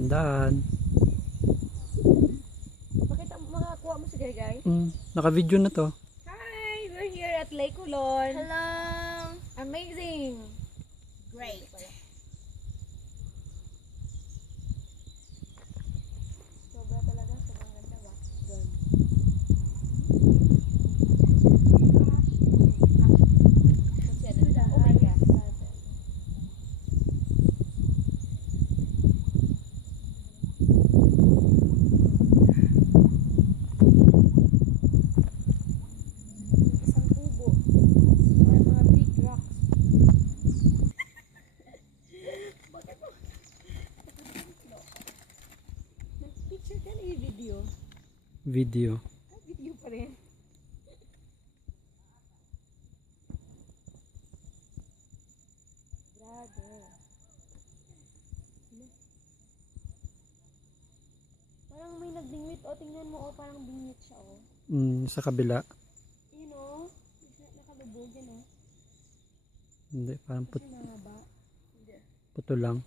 Daan-daan. Bakit makakuha mo si Gay? Naka-video na to. Hi! We're here at Lake Ulon. Hello! Amazing! Great! Sobra talaga. Sobrang ganda ba? Doon. Oh my God. Isang kubo. May mga big rocks. Bakit mo? Nag-picture ka na yung video. Video. Video pa rin. Grabe. Parang may nagbingwit. O, tingnan mo. O, parang bingwit siya. O. Sa kabila. You know? Nakalubog yan. O. Hindi, parang Kasi nangaba. puto lang.